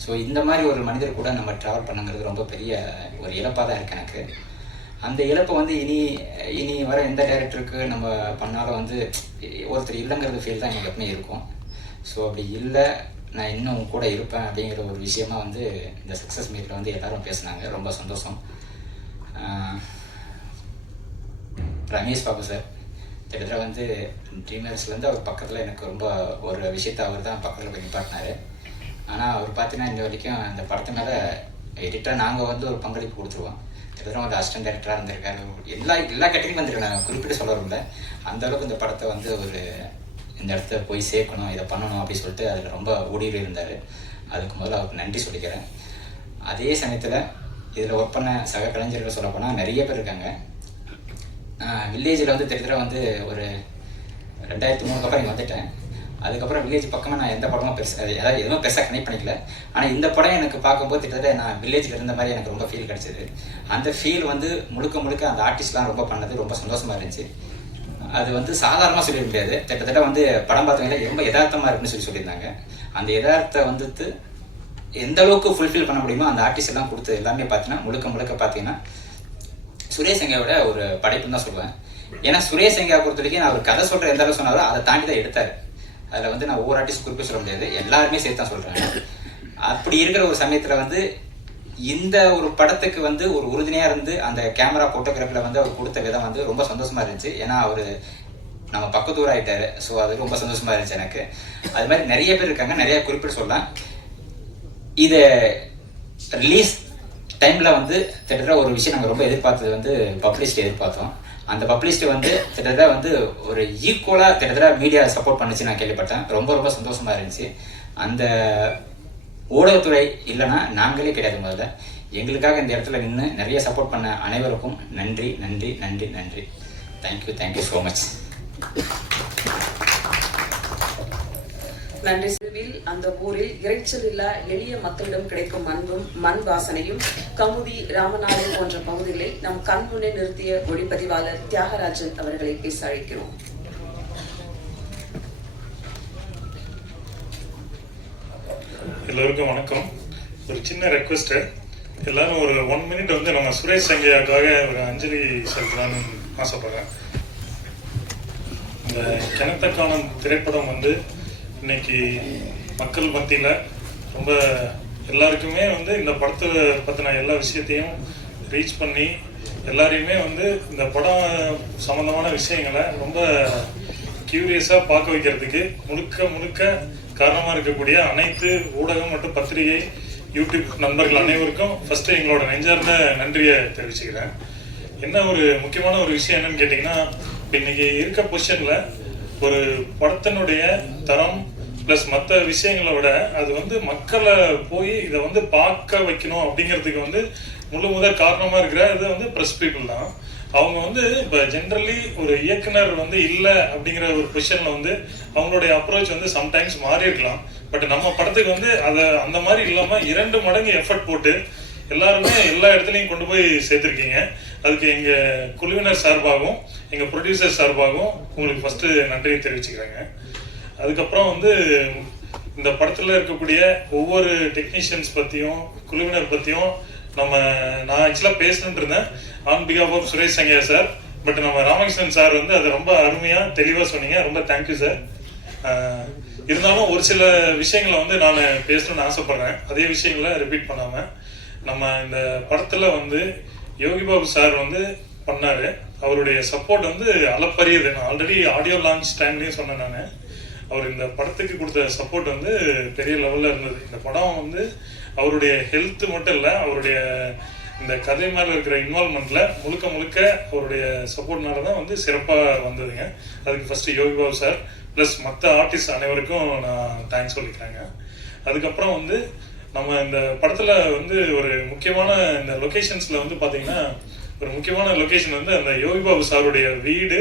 ஸோ இந்த மாதிரி ஒரு மனிதர் கூட நம்ம ட்ராவல் பண்ணுங்கிறது ரொம்ப பெரிய ஒரு இழப்பாக தான் இருக்குது எனக்கு. அந்த இழப்பை இனி வர எந்த டைரக்டருக்கு நம்ம பண்ணாலும் ஒருத்தர் இல்லைங்கிறது ஃபீல் தான் எனக்கு எப்பவுமே இருக்கும். ஸோ அப்படி இல்லை, நான் இன்னும் கூட இருப்பேன் அப்படிங்கிற ஒரு விஷயமா இந்த சக்ஸஸ் மீட்டில் எல்லாரும் பேசுனாங்க. ரொம்ப சந்தோஷம். ரமேஷ் பாபு சார் கிட்டத்தட்ட ட்ரீமர்ஸ்லேருந்து அவர் பக்கத்தில் எனக்கு ரொம்ப ஒரு விஷயத்தை அவர் தான் பக்கத்தில் போய் நிப்பாட்டினார். ஆனால் அவர் பார்த்தீங்கன்னா இந்த வரைக்கும் அந்த படத்து மேலே எடிட்டாக நாங்கள் ஒரு பங்களிப்பு கொடுத்துருவோம். கிட்டத்தட்ட வந்து அசிஸ்டன்ட் டைரக்டராக இருந்திருக்காரு. எல்லா கேட்டகரியும் வந்துருக்கு. நான் குறிப்பிட்டு சொல்ல வரல. அந்த அளவுக்கு இந்த படத்தை வந்து ஒரு இந்த இடத்த போய் சேர்க்கணும், இதை பண்ணணும் அப்படின்னு சொல்லிட்டு அதில் ரொம்ப ஓடிட்டு இருந்தார். அதுக்கு முதல்ல அவருக்கு நன்றி சொல்லிக்கிறேன். அதே சமயத்தில் இதில் ஒர்க் பண்ண சக கலைஞர்கள் சொல்ல போனால் நிறைய பேர் இருக்காங்க. வில்லேஜில் வந்து திட்டத்தட்ட வந்து ஒரு 2003 அப்புறம் இங்கே வந்துட்டேன். அதுக்கப்புறம் வில்லேஜ் பக்கமாக நான் எந்த படமும் அதாவது எதுவும் பெருசாக கனெக்ட் பண்ணிக்கல. ஆனால் இந்த படம் எனக்கு பார்க்கும்போது கிட்டத்தட்ட நான் வில்லேஜில் இருந்த மாதிரி எனக்கு ரொம்ப ஃபீல் கிடச்சிது. அந்த ஃபீல் வந்து முழுக்க அந்த ஆர்டிஸ்ட்லாம் ரொம்ப பண்ணது ரொம்ப சந்தோஷமாக இருந்துச்சு. அது வந்து சாதாரணமாக சொல்லிட முடியாது. கிட்டத்தட்ட வந்து படம் பார்த்தவங்க ரொம்ப யதார்த்தமாக இருக்குன்னு சொல்லியிருந்தாங்க. அந்த யதார்த்தத்தை வந்துட்டு எந்த அளவுக்கு ஃபுல்ஃபில் பண்ண முடியுமோ அந்த ஆர்டிஸ்ட் எல்லாம் கொடுத்து எல்லாமே பார்த்தீங்கன்னா முழுக்க பார்த்தீங்கன்னா சுரேஷ் எங்காவோட ஒரு படைப்புன்னு தான் சொல்லுவேன். ஏன்னா சுரேஷ் எங்கா பொறுத்த வரைக்கும் நான் அவர் கதை சொல்கிற எந்த அளவுக்கு சொன்னாரோ அதை தாண்டி தான் எடுத்தார். அதில் வந்து நான் ஒவ்வொரு ஆர்டிஸ்ட் குறிப்பிட்டு சொல்ல முடியாது, எல்லாருமே சேர்த்து தான் சொல்கிறேன். அப்படி இருக்கிற ஒரு சமயத்தில் வந்து இந்த ஒரு படத்துக்கு வந்து ஒரு உறுதுணையாக இருந்து அந்த கேமரா ஃபோட்டோகிராஃபில் வந்து அவர் கொடுத்த விதம் வந்து ரொம்ப சந்தோஷமாக இருந்துச்சு. ஏன்னா அவர் நம்ம பக்கத்தூர் ஆகிட்டார். ஸோ அது ரொம்ப சந்தோஷமாக இருந்துச்சு எனக்கு. அது மாதிரி நிறைய பேர் இருக்காங்க, நிறைய குறிப்பிட்டு சொல்லலாம். இதை ரிலீஸ் டைமில் வந்து கிட்டத்தட்ட ஒரு விஷயம் நாங்கள் ரொம்ப எதிர்பார்த்தது வந்து பப்ளிசிட்டி எதிர்பார்த்தோம். அந்த பப்ளிசிட்டி வந்து கிட்டத்தட்ட வந்து ஒரு ஈக்குவலாக கிட்டத்தட்ட மீடியா சப்போர்ட் பண்ணிச்சு நான் கேள்விப்பட்டேன். ரொம்ப சந்தோஷமாக இருந்துச்சு. அந்த ஊடகத்துறை இல்லைன்னா நாங்களே கிடையாது. முதல்ல எங்களுக்காக இந்த இடத்துல நின்று நிறைய சப்போர்ட் பண்ண அனைவருக்கும் நன்றி. Thank you so much. நன்றி. அந்த ஊரில் இறைச்சல் இல்லா எளிய மக்களிடம் கிடைக்கும் அன்பும் மண் வாசனையும் கமுதி, ராமநாடு போன்ற பகுதிகளை நம் கண் முன்னே நிறுத்திய ஒளிப்பதிவாளர் தியாகராஜன் அவர்களை பேச அழைக்கிறோம். எல்லோருக்கும் வணக்கம். ஒரு சின்ன ரெக்வெஸ்ட், எல்லாரும் ஒரு 1 மினிட் வந்து நம்ம சுரேஷ் சங்கையாக்காக ஒரு அஞ்சலி செலுத்தலான்னு ஆசைப்படுறேன். இந்த கிணத்த காணும் திரைப்படம் வந்து இன்னைக்கு மக்கள் மத்தியில் ரொம்ப எல்லாருக்குமே வந்து இந்த படத்தை பற்றின எல்லா விஷயத்தையும் ரீச் பண்ணி எல்லாரையுமே வந்து இந்த படம் சம்மந்தமான விஷயங்களை ரொம்ப கியூரியஸாக பார்க்க வைக்கிறதுக்கு முழுக்க காரணமாக இருக்கக்கூடிய அனைத்து ஊடகம் மற்றும் பத்திரிகை, யூடியூப் நண்பர்கள் அனைவருக்கும் ஃபஸ்ட்டு எங்களோட நெஞ்சார்ந்த நன்றியை தெரிவிச்சுக்கிறேன். என்ன ஒரு முக்கியமான ஒரு விஷயம் என்னன்னு கேட்டிங்கன்னா, இப்போ இன்னைக்கு இருக்க பொசிஷனில் ஒரு படத்தினுடைய தரம் ப்ளஸ் மற்ற விஷயங்களை விட அது வந்து மக்களை போய் இதை வந்து பார்க்க வைக்கணும் அப்படிங்கிறதுக்கு வந்து முதல் காரணமாக இருக்கிற இது வந்து ப்ரெஸ் பீப்புள் தான். அவங்க வந்து இப்போ ஜென்ரலி ஒரு இயக்குனர் வந்து இல்லை அப்படிங்கிற ஒரு பொசிஷனில் வந்து அவங்களுடைய அப்ரோச் வந்து சம்டைம்ஸ் மாறி இருக்கலாம். பட் நம்ம படத்துக்கு வந்து அதை அந்த மாதிரி இல்லாமல் 2 மடங்கு எஃபர்ட் போட்டு எல்லாருமே எல்லா இடத்துலையும் கொண்டு போய் சேர்த்துருக்கீங்க. அதுக்கு எங்கள் குழுவினர் சார்பாகவும் எங்கள் ப்ரொடியூசர் சார்பாகவும் உங்களுக்கு ஃபஸ்ட்டு நன்றியை தெரிவிச்சுக்கிறேங்க. அதுக்கப்புறம் வந்து இந்த படத்தில் இருக்கக்கூடிய ஒவ்வொரு டெக்னீஷியன்ஸ் பற்றியும் குழுவினர் பற்றியும் நான் ஆக்சுவலாக பேசணுன்ட்டு இருந்தேன் ஆன் பிகாஃப் of Suresh Sangaiah sir. But நம்ம ராமகிருஷ்ணன் சார் வந்து அதை ரொம்ப அருமையாக தெளிவாக சொன்னீங்க. ரொம்ப தேங்க்யூ சார். இருந்தாலும் ஒரு சில விஷயங்களை வந்து நான் பேசணும்னு ஆசைப்பட்றேன். அதே விஷயங்களை ரிப்பீட் பண்ணாமல் நம்ம இந்த படத்தில் வந்து யோகி பாபு சார் வந்து பண்ணார். அவருடைய சப்போர்ட் வந்து அளப்பரியது. நான் ஆல்ரெடி ஆடியோ லான்ச் டைம்லேயும் சொன்னேன். நான் அவர் இந்த படத்துக்கு கொடுத்த சப்போர்ட் வந்து பெரிய லெவலில் இருந்தது. இந்த படம் வந்து அவருடைய ஹெல்த் மட்டும் இல்லை, அவருடைய இந்த கதை மேலே இருக்கிற இன்வால்மெண்ட்டில் முழுக்க அவருடைய சப்போர்ட்னால தான் வந்து சிறப்பாக வந்ததுங்க. அதுக்கு first Yogi Babu sir plus மற்ற ஆர்டிஸ்ட் அனைவருக்கும் நான் தேங்க்ஸ் சொல்லிக்கிறேங்க. அதுக்கப்புறம் வந்து நம்ம இந்த படத்தில் வந்து ஒரு முக்கியமான இந்த லொக்கேஷன்ஸில் வந்து பார்த்திங்கன்னா ஒரு முக்கியமான லொக்கேஷன் வந்து அந்த யோகி பாபு சாருடைய வீடு,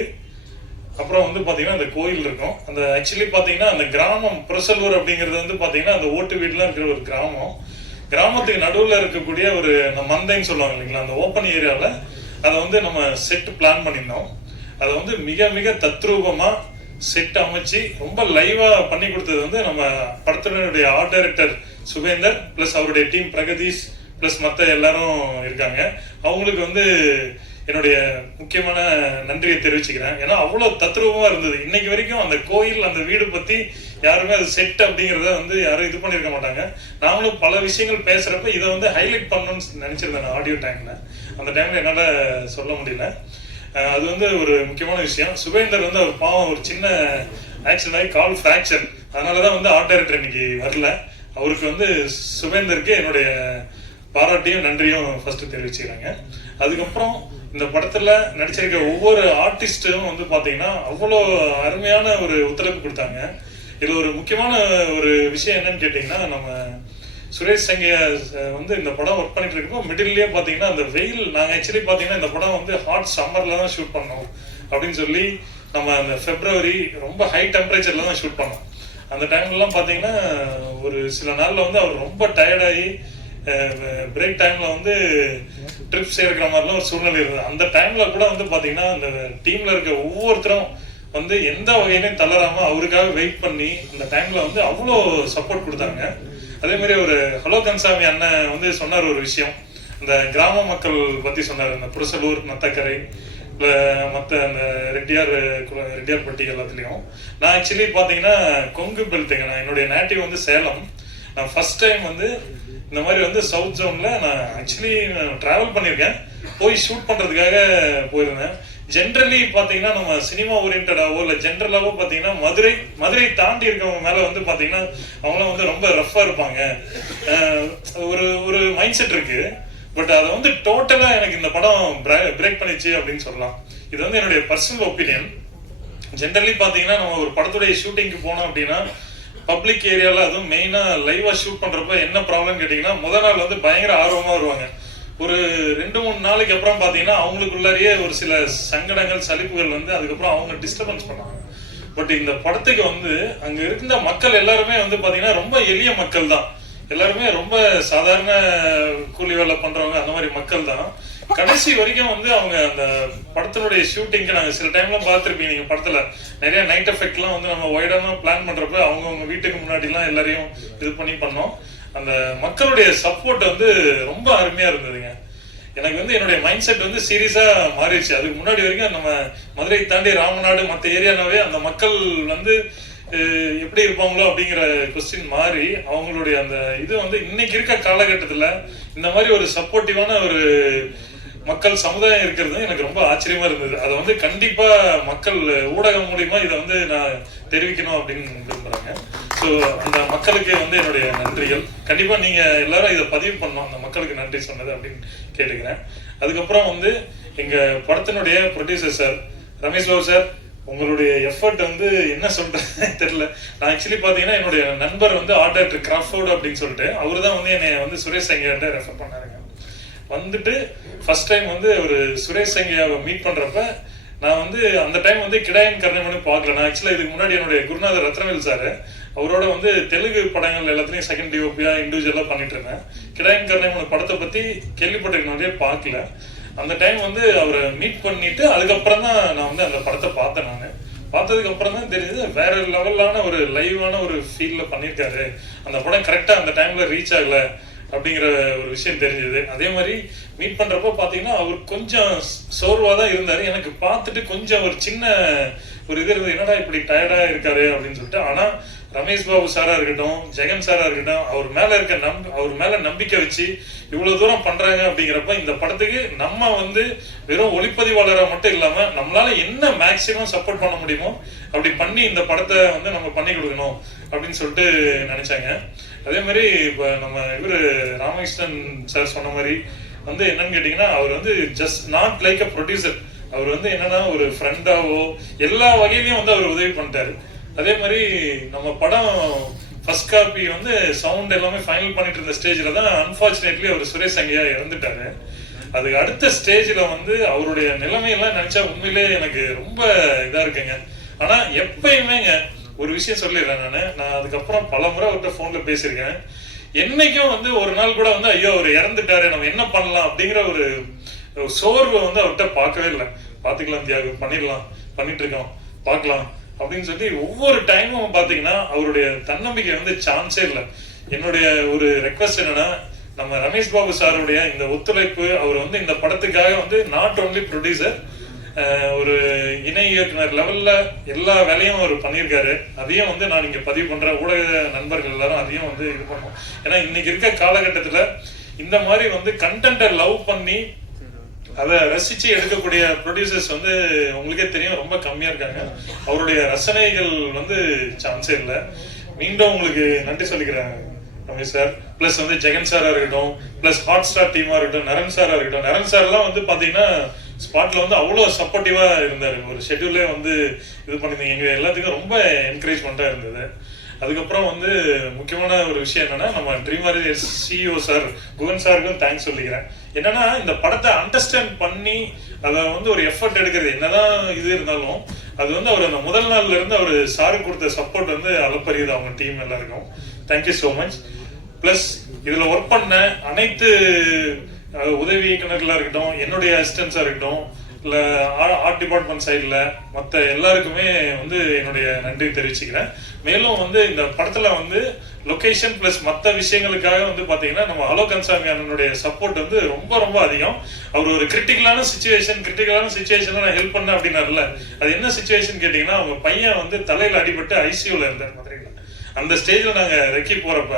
அப்புறம் வந்து பார்த்தீங்கன்னா அந்த கோயில் இருக்கும். அந்த ஆக்சுவலி பார்த்தீங்கன்னா அந்த கிராமம் புரசலூர் அப்படிங்கிறது வந்து பார்த்தீங்கன்னா அந்த ஓட்டு வீடுலாம் இருக்கிற ஒரு கிராமத்துக்கு நடுவில் இருக்கக்கூடிய ஒரு மந்தைன்னு சொல்லுவாங்க இல்லைங்களா, அந்த ஓப்பன் ஏரியாவில் அதை வந்து நம்ம செட் பிளான் பண்ணியிருந்தோம். அதை வந்து மிக தத்ரூபமாக செட் அமைச்சு ரொம்ப லைவாக பண்ணி கொடுத்தது வந்து நம்ம படத்தினுடைய ஆர்ட் டைரக்டர் சுபேந்தர் ப்ளஸ் அவருடைய டீம் பிரகதீஷ் ப்ளஸ் மற்ற எல்லாரும் இருக்காங்க. அவங்களுக்கு வந்து என்னுடைய முக்கியமான நன்றியை தெரிவிச்சுக்கிறேன். ஏன்னா அவ்வளோ தத்ரூபமாக இருந்தது. இன்னைக்கு வரைக்கும் அந்த கோயில் அந்த வீடு பற்றி யாருமே அது செட் அப்படிங்கிறத வந்து யாரும் இது பண்ணியிருக்க மாட்டாங்க. நாங்களும் பல விஷயங்கள் பேசுகிறப்ப இதை வந்து ஹைலைட் பண்ணணும்னு நினச்சிருந்தேன் நான் ஆடியோ டைமில். அந்த டைமில் என்னால் சொல்ல முடியல. அது வந்து ஒரு முக்கியமான விஷயம். சுபேந்தர் வந்து அவர் பாவம் ஒரு சின்ன ஆக்சிடென்ட் ஆகி கால் ஃப்ராக்சர், அதனால தான் வந்து ஆர்ட் டைரக்டர் இன்னைக்கு வரல. அவருக்கு வந்து சுபேந்தருக்கு என்னுடைய பாராட்டியும் நன்றியும் ஃபர்ஸ்ட் தெரிவிச்சுக்கிறாங்க. அதுக்கப்புறம் இந்த படத்துல நடிச்சிருக்க ஒவ்வொரு ஆர்டிஸ்டும் வந்து பாத்தீங்கன்னா அவ்வளோ அருமையான ஒரு ஒத்துழைப்பு கொடுத்தாங்க. இதுல ஒரு முக்கியமான ஒரு விஷயம் என்னன்னு கேட்டீங்கன்னா, நம்ம சுரேஷ் சங்கையா வந்து இந்த படம் ஒர்க் பண்ணிட்டு இருக்கப்போ மிடில்லே பாத்தீங்கன்னா அந்த வெயில், நாங்க ஆக்சுவலி பாத்தீங்கன்னா இந்த படம் வந்து ஹாட் சம்மர்ல தான் ஷூட் பண்ணோம் அப்படின்னு சொல்லி நம்ம அந்த பிப்ரவரி ரொம்ப ஹை டெம்பரேச்சர்ல தான் ஷூட் பண்ணோம். அந்த டைம்லலாம் பார்த்தீங்கன்னா ஒரு சில நாளில் வந்து அவர் ரொம்ப டயர்டாகி பிரேக் டைம்ல வந்து ட்ரிப்ஸ் இருக்கிற மாதிரிலாம் ஒரு சூழ்நிலை இருந்தது. அந்த டைம்ல கூட வந்து பார்த்தீங்கன்னா அந்த டீம்ல இருக்க ஒவ்வொருத்தரும் வந்து எந்த வகையிலையும் தளராம அவருக்காக வெயிட் பண்ணி அந்த டைம்ல வந்து அவ்வளோ சப்போர்ட் கொடுத்தாங்க. அதே மாதிரி ஒரு ஹலோ கன்சாமி அண்ணன் வந்து சொன்னார் ஒரு விஷயம், இந்த கிராம மக்கள் பத்தி சொன்னார். இந்த புரசலூர், நத்தக்கரை, மற்ற அந்த ரெட்டியார்பட்டி எல்லாத்துலேயும். நான் ஆக்சுவலி பார்த்தீங்கன்னா கொங்கு பெல்ட்டுங்க, நான் என்னுடைய நேட்டிவ் வந்து சேலம். நான் ஃபர்ஸ்ட் டைம் வந்து இந்த மாதிரி வந்து சவுத் ஜோன்ல நான் ஆக்சுவலி டிராவல் பண்ணியிருக்கேன், போய் ஷூட் பண்றதுக்காக போயிருந்தேன். ஜென்ரலி பார்த்தீங்கன்னா நம்ம சினிமா ஓரியன்டாவோ இல்லை ஜென்ரலாவோ பார்த்தீங்கன்னா மதுரை தாண்டி இருக்கவங்க மேலே வந்து பார்த்தீங்கன்னா அவங்களாம் வந்து ரொம்ப ரஃப்பாக இருப்பாங்க, ஒரு மைண்ட் செட் இருக்கு. பட் அதை வந்து டோட்டலா எனக்கு இந்த படம் பிரேக் பண்ணிச்சு அப்படின்னு சொல்லலாம். இது வந்து என்னுடைய பர்சனல் ஒப்பீனியன். ஜென்ரலி பாத்தீங்கன்னா நம்ம ஒரு படத்துடைய ஷூட்டிங்க்கு போனோம் அப்படின்னா பப்ளிக் ஏரியால, அதுவும் மெயினா லைவா ஷூட் பண்றப்ப என்ன ப்ராப்ளம் கேட்டீங்கன்னா, முதல் நாள் வந்து பயங்கர ஆர்வமா வருவாங்க. ஒரு 2-3 நாளைக்கு அப்புறம் பாத்தீங்கன்னா அவங்களுக்குள்ளாரியே ஒரு சில சங்கடங்கள், சலிப்புகள் வந்து அதுக்கப்புறம் அவங்க டிஸ்டர்பன்ஸ் பண்ணாங்க. பட் இந்த படத்துக்கு வந்து அங்க இருந்த மக்கள் எல்லாருமே வந்து பாத்தீங்கன்னா ரொம்ப எளிய மக்கள் தான், எல்லாருமே ரொம்ப சாதாரண கூலி வேலை பண்றவங்க, அந்த மாதிரி மக்கள் தான். கடைசி வரைக்கும் வந்து அவங்க அந்த படத்தினுடைய ஷூட்டிங்க்கு நாங்க சில டைம்ல பார்த்துருப்பீங்க, நீங்க படத்துல நிறைய நைட் எஃபெக்ட் எல்லாம் வந்து நம்ம வைடான பிளான் பண்றப்ப அவங்கவுங்க வீட்டுக்கு முன்னாடி எல்லாம் எல்லாரையும் இது பண்ணி பண்ணோம். அந்த மக்களுடைய சப்போர்ட் வந்து ரொம்ப அருமையா இருந்ததுங்க. எனக்கு வந்து என்னுடைய மைண்ட் செட் வந்து சீரியஸா மாறிடுச்சு. அதுக்கு முன்னாடி வரைக்கும் நம்ம மதுரை தாண்டி ராமநாடு மற்ற ஏரியானாவே அந்த மக்கள் வந்து எப்படி இருப்பாங்களோ அப்படிங்கிற கொஸ்டின் மாறி அவங்களுடைய அந்த இது வந்து இன்னைக்கு இருக்க காலகட்டத்துல இந்த மாதிரி ஒரு சப்போர்ட்டிவான ஒரு மக்கள் சமுதாயம் இருக்கிறது எனக்கு ரொம்ப ஆச்சரியமா இருந்தது. அதை வந்து கண்டிப்பா மக்கள் ஊடகம் மூலியமா இதை வந்து நான் தெரிவிக்கணும் அப்படின்னு விரும்புறாங்க. ஸோ அந்த மக்களுக்கு வந்து என்னுடைய நன்றிகள். கண்டிப்பா நீங்க எல்லாரும் இதை பதிவு பண்ணணும், அந்த மக்களுக்கு நன்றி சொன்னது அப்படின்னு கேட்டுக்கிறேன். அதுக்கப்புறம் வந்து எங்க படத்தினுடைய producer sir Ramesh Babu sir, உங்களுடைய எஃபர்ட் வந்து என்ன சொல்றேன்னு தெரியல. நான் ஆக்சுவலி பாத்தீங்கன்னா என்னுடைய நண்பர் வந்து ஆர்ட் டைரக்டர் கிராஃபோர்டு அப்படின்னு சொல்லிட்டு அவரு தான் வந்து என்னை வந்து சுரேஷ் சங்கையாட்ட ரெஃபர் பண்ணாருங்க. வந்துட்டு ஃபர்ஸ்ட் டைம் வந்து ஒரு சுரேஷ் சங்கையாவை மீட் பண்றப்ப நான் வந்து அந்த டைம் வந்து கிடாயன் கருணைமணி பார்க்கல. நான் ஆக்சுவலா இதுக்கு முன்னாடி என்னுடைய குருநாதர் ரத்னவேல் சார், அவரோட வந்து தெலுங்கு படங்கள் எல்லாத்துலயும் செகண்ட் டிஓபியா இண்டிவிஜுவலா பண்ணிட்டு இருந்தேன். கிடாயன் கருணைமணி படத்தை பத்தி கேள்விப்பட்டிருக்கே பார்க்கல. அந்த டைம் வந்து அவரை மீட் பண்ணிட்டு அதுக்கப்புறம் தான் நான் வந்து அந்த படத்தை பார்த்தேன். நான் பார்த்ததுக்கு அப்புறம் தான் தெரியுது வேற லெவலான ஒரு லைவான ஒரு ஃபீல்ல பண்ணியிருக்காரு. அந்த படம் கரெக்டா அந்த டைம்ல ரீச் ஆகல அப்படிங்கிற ஒரு விஷயம் தெரிஞ்சது. அதே மாதிரி மீட் பண்றப்ப பாத்தீங்கன்னா அவர் கொஞ்சம் சோர்வா தான் இருந்தாரு. எனக்கு பார்த்துட்டு கொஞ்சம் ஒரு சின்ன ஒரு இது இருந்தது, என்னடா இப்படி டயர்டா இருக்காரு அப்படின்னு சொல்லிட்டு. ஆனா ரமேஷ் பாபு சாரா இருக்கட்டும், ஜெகன் சாரா இருக்கட்டும், அவர் மேல நம்பிக்கை வச்சு இவ்வளவு தூரம் பண்றாங்க அப்படிங்கிறப்ப இந்த படத்துக்கு நம்ம வந்து வெறும் ஒளிப்பதிவாளராக மட்டும் இல்லாம நம்மளால என்ன மேக்சிமம் சப்போர்ட் பண்ண முடியுமோ அப்படி பண்ணி இந்த படத்தை வந்து நம்ம பண்ணி கொடுக்கணும் அப்படின்னு சொல்லிட்டு நினைச்சாங்க. அதே மாதிரி இப்ப நம்ம இவரு ராமகிருஷ்ணன் சார் சொன்ன மாதிரி வந்து என்னன்னு கேட்டீங்கன்னா, அவர் வந்து just not like a producer, அவர் வந்து என்னன்னா ஒரு ஃப்ரெண்டாவோ எல்லா வகையிலையும் வந்து அவர் உதவி பண்ணிட்டாரு. அதே மாதிரி நம்ம படம் ஃபர்ஸ்ட் காப்பி வந்து சவுண்ட் எல்லாமே ஃபைனல் பண்ணிட்டு இருந்த ஸ்டேஜ்ல தான் அன்பார்ச்சுனேட்லி அவர் சுரேஷ் சங்கையா இறந்துட்டாரு. அதுக்கு அடுத்த ஸ்டேஜ்ல வந்து அவருடைய நிலைமையெல்லாம் நினைச்சா உண்மையிலே எனக்கு ரொம்ப இதா இருக்குங்க. ஆனா எப்பயுமேங்க ஒரு விஷயம் சொல்லிடுறேன், நான் அதுக்கப்புறம் பல முறை அவர்கிட்ட போன்ல பேசியிருக்கேன். என்னைக்கும் வந்து ஒரு நாள் கூட வந்து ஐயோ அவர் இறந்துட்டாரு நம்ம என்ன பண்ணலாம் அப்படிங்கிற ஒரு சோர்வை வந்து அவர்கிட்ட பார்க்கவே இல்லை. பாத்துக்கலாம் தியாகம், பண்ணிடலாம், பண்ணிட்டு இருக்கோம், பார்க்கலாம் அப்படின்னு சொல்லி ஒவ்வொரு டைமும் பாத்தீங்கன்னா அவருடைய தன்னம்பிக்கை வந்து சான்ஸே இல்லை. என்னுடைய ஒரு ரெக்வஸ்ட் என்னன்னா, நம்ம ரமேஷ் பாபு சாருடைய இந்த ஒத்துழைப்பு, அவர் வந்து இந்த படத்துக்காக வந்து நாட் ஓன்லி ப்ரொடியூசர், ஒரு இணை இயக்குனர் லெவல்ல எல்லா வேலையும் அவர் பண்ணியிருக்காரு. அதையும் வந்து நான் இங்க பதிவு பண்ற ஊடக நண்பர்கள் எல்லாரும் அதையும் வந்து இது பண்ணுவோம். ஏன்னா இன்னைக்கு இருக்க காலகட்டத்துல இந்த மாதிரி வந்து கண்டென்ட்டை லவ் பண்ணி அதை ரசிச்சு எடுக்கக்கூடிய ப்ரொடியூசர்ஸ் வந்து உங்களுக்கே தெரியும் ரொம்ப கம்மியா இருக்காங்க. அவருடைய ரசனைகள் வந்து சான்ஸே இல்லை. மீண்டும் உங்களுக்கு நன்றி சொல்லிக்கிறேன் ரமேஷ் சார், பிளஸ் வந்து ஜெகன் சாரா இருக்கட்டும், பிளஸ் ஹாட் ஸ்டார் டீமா இருக்கட்டும், நரன் சாரா இருக்கட்டும். நரன் சார்லாம் வந்து பாத்தீங்கன்னா ஸ்பாட்ல வந்து அவ்வளோ சப்போர்ட்டிவா இருந்தாரு. ஒரு ஷெட்யூல்லே வந்து இது பண்ணிருந்தீங்க, எங்க எல்லாத்துக்கும் ரொம்ப என்கரேஜ்மெண்ட்டா இருந்தது. அதுக்கப்புறம் வந்து முக்கியமான ஒரு விஷயம் என்னன்னா, நம்ம ட்ரீமர் சிஇஓ சார் குகன் சாருக்கும் தேங்க்ஸ் சொல்லிக்கிறேன். என்னன்னா இந்த படத்தை அண்டர்ஸ்டாண்ட் பண்ணி அதை வந்து ஒரு எஃபர்ட் எடுக்கிறது என்னதான் இது இருந்தாலும் அது வந்து அவர் அந்த முதல் நாள்ல இருந்து அவர் சாருக்கு கொடுத்த சப்போர்ட் வந்து அளப்பரியது அவங்க டீம் எல்லாருக்கும். Thank you so much. பிளஸ் இதுல ஒர்க் பண்ண அனைத்து உதவி இயக்குநர்களா இருக்கட்டும், என்னுடைய அசிஸ்டன்ஸா இருக்கட்டும், இல்லை ஆர்ட் டிபார்ட்மெண்ட் சைடில் மற்ற எல்லாருக்குமே வந்து என்னுடைய நன்றி தெரிவிச்சுக்கிறேன். மேலும் வந்து இந்த படத்தில் வந்து லொக்கேஷன் ப்ளஸ் மற்ற விஷயங்களுக்காக வந்து பார்த்தீங்கன்னா நம்ம அலோ கன்சாமி அண்ணனுடைய சப்போர்ட் வந்து ரொம்ப ரொம்ப அதிகம். அவர் ஒரு கிரிட்டிக்கலான சுச்சுவேஷனில் நான் ஹெல்ப் பண்ணேன் அப்படின்னாருல, அது என்ன சுச்சுவேஷன் கேட்டிங்கன்னா, அவங்க பையன் வந்து தலையில் அடிபட்டு ஐசியூவில் இருந்தார் மதுரையில். அந்த ஸ்டேஜில் நாங்கள் ரெக்கி போகிறப்ப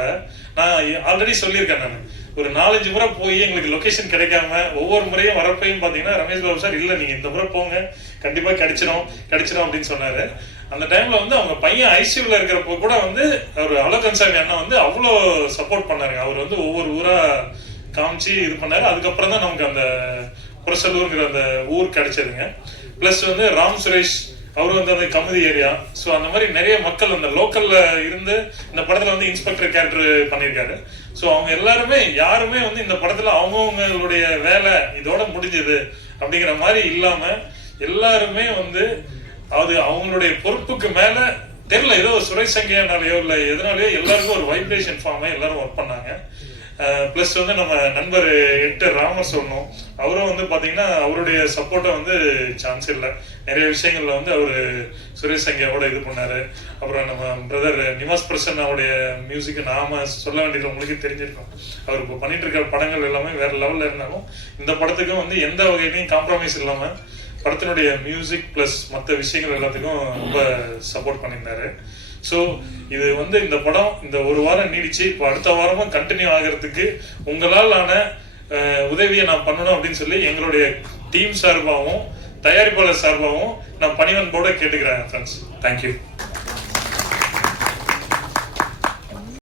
நான் ஆல்ரெடி சொல்லியிருக்கேன், நான் ஒரு 4-5 முறை போய் எங்களுக்கு லொகேஷன் கிடைக்காம ஒவ்வொரு முறையும் வரப்பையும் பாத்தீங்கன்னா ரமேஷ் பாபு சார் இல்ல நீங்க இந்த முறை போங்க கண்டிப்பா கிடைச்சிடும் அப்படின்னு சொன்னாரு. அந்த டைம்ல வந்து அவங்க பையன் ஐசியூல இருக்கிறப்போ கூட வந்து அவர் அலோ கன்சாமி அண்ணா வந்து அவ்வளோ சப்போர்ட் பண்ணாரு. அவர் வந்து ஒவ்வொரு ஊரா காமிச்சு இது பண்ணாரு. அதுக்கப்புறம் தான் நமக்கு அந்த புரசலூர்ங்கிற அந்த ஊர் கிடைச்சதுங்க. பிளஸ் வந்து ராம் சுரேஷ் அவரும் வந்து அந்த கமுதி ஏரியா. ஸோ அந்த மாதிரி நிறைய மக்கள் அந்த லோக்கல்ல இருந்து இந்த படத்துல வந்து இன்ஸ்பெக்டர் கேரக்டர் பண்ணியிருக்காரு. ஸோ அவங்க எல்லாருமே யாருமே வந்து இந்த படத்துல அவங்கவுங்களுடைய வேலை இதோட முடிஞ்சது அப்படிங்கிற மாதிரி இல்லாம எல்லாருமே வந்து அது அவங்களுடைய பொறுப்புக்கு மேல தெரியல, ஏதோ சுரேஷ் சங்கையானாலேயோ இல்லை எதனாலயோ எல்லாருக்கும் ஒரு வைப்ரேஷன் ஃபார்ம் எல்லாரும் ஒர்க் பண்ணாங்க. பிளஸ் வந்து நம்ம நண்பர் எட்டர் ராமர் சொல்லணும், அவரும் வந்து பாத்தீங்கன்னா அவருடைய சப்போர்ட்டை வந்து சான்ஸ் இல்லை. நிறைய விஷயங்கள்ல வந்து அவரு சுரேஷ் சங்கியாவோட இது பண்ணாரு. அப்புறம் நம்ம பிரதர் நிவாஸ் பிரசன்னாவுடைய மியூசிக் நாம சொல்ல வேண்டியது உங்களுக்கு தெரிஞ்சிருக்கும். அவர் இப்போ பண்ணிட்டு இருக்கிற படங்கள் எல்லாமே வேற லெவல்ல இருந்தாலும் இந்த படத்துக்கும் வந்து எந்த வகையிலையும் காம்ப்ரமைஸ் இல்லாம படத்தினுடைய மியூசிக் பிளஸ் மற்ற விஷயங்கள் எல்லாத்துக்கும் ரொம்ப சப்போர்ட் பண்ணியிருந்தாரு. ஸோ இது வந்து இந்த படம் இந்த ஒரு வாரம் நீடிச்சு இப்போ அடுத்த வாரமும் கண்டினியூ ஆகிறதுக்கு உங்களால் ஆன உதவியை நான் பண்ணணும் அப்படின்னு சொல்லி எங்களுடைய டீம் சார்பாகவும் தயாரிப்பாளர் சார்பாகவும் நான் பணிவன்போட கேட்டுக்கிறேன் ஃப்ரெண்ட்ஸ். தேங்க்யூ.